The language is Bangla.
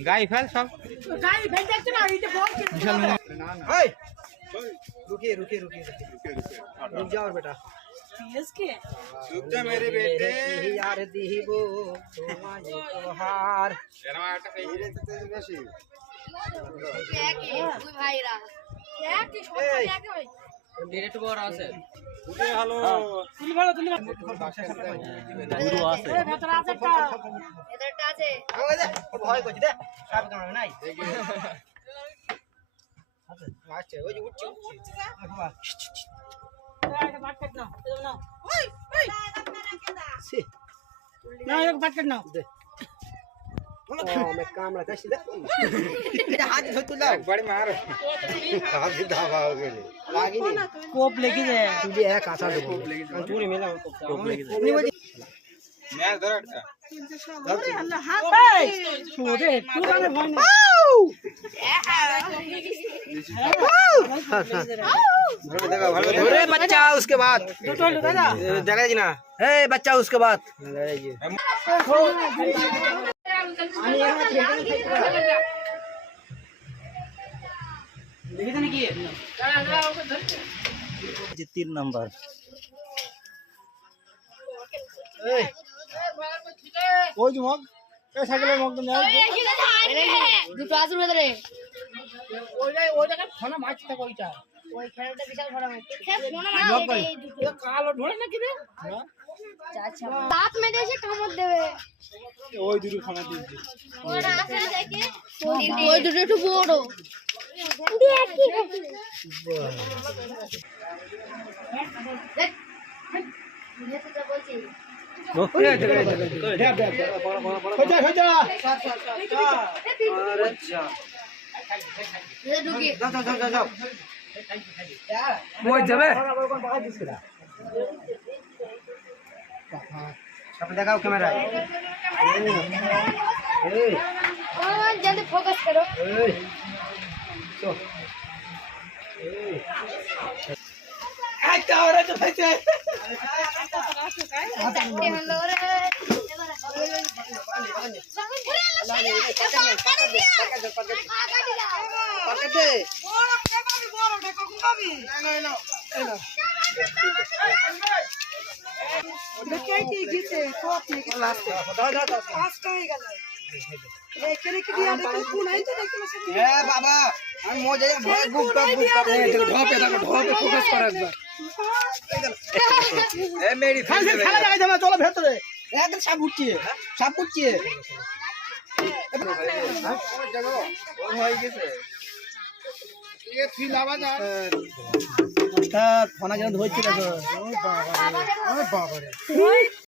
गाय फैल सब रुकिए रुक जाओ बेटा रुक जा मेरे बेटे यार दीबो তোমায় উপহার বেশি দুই ভাইরা একই সব একই ভাই ডিরেক্ট বড় আছে হ্যালো তুলি ভালো গুরু আছে ভেতরে আছে একটা ভেতরটা আছে ভয় করছি দে সাপ কামড়াবে নাই আচ্ছা ওই যে উঠছে বাবা এটা বাট কাট নাও না ওই ওই না এক বাট কাট নাও मैं कामड़ा कैसे दे এটা হাত ধরে তুই দাও बड़ी मार हाथ भी धावा हो गए लागी नहीं कोप लेके जाए तुझे है कासा दे पूरी मिला कोप लेके मैं दरड़ता छोड़े तू गाने भय नहीं अरे बच्चा उसके बाद देखा जी ना ए बच्चा उसके बाद जी 3 नंबर ওই যে মগ এই সাইকেলের মগ না দুটো আসুন ভেতরে ওইটাকে ফোনা মারতে কইটা ওই খেলাটা বিশাল বড় মাছ ফোন মারতে এই দুটো কালো ঢোলে নাকি রে আচ্ছা দাঁত মেরে এসে কামড় দেবে ওই দুটো ফোনা দিচ্ছি ওটা আছে দেখে ওই দুটো একটু বড় দেখ বলছি দেখাও ক্যামেরা जल्दी फोकस करो বাবা আমি মজা ভয় বুক ঢপে ফোকাস করা একবার এ মেরি খেলা জায়গা যাবে চলো ভেতরে একদম সাপ উঠছে হয়ে গেছে ये थी लावा जा ফোনা যেন ধরছিল তো ও বাবা রে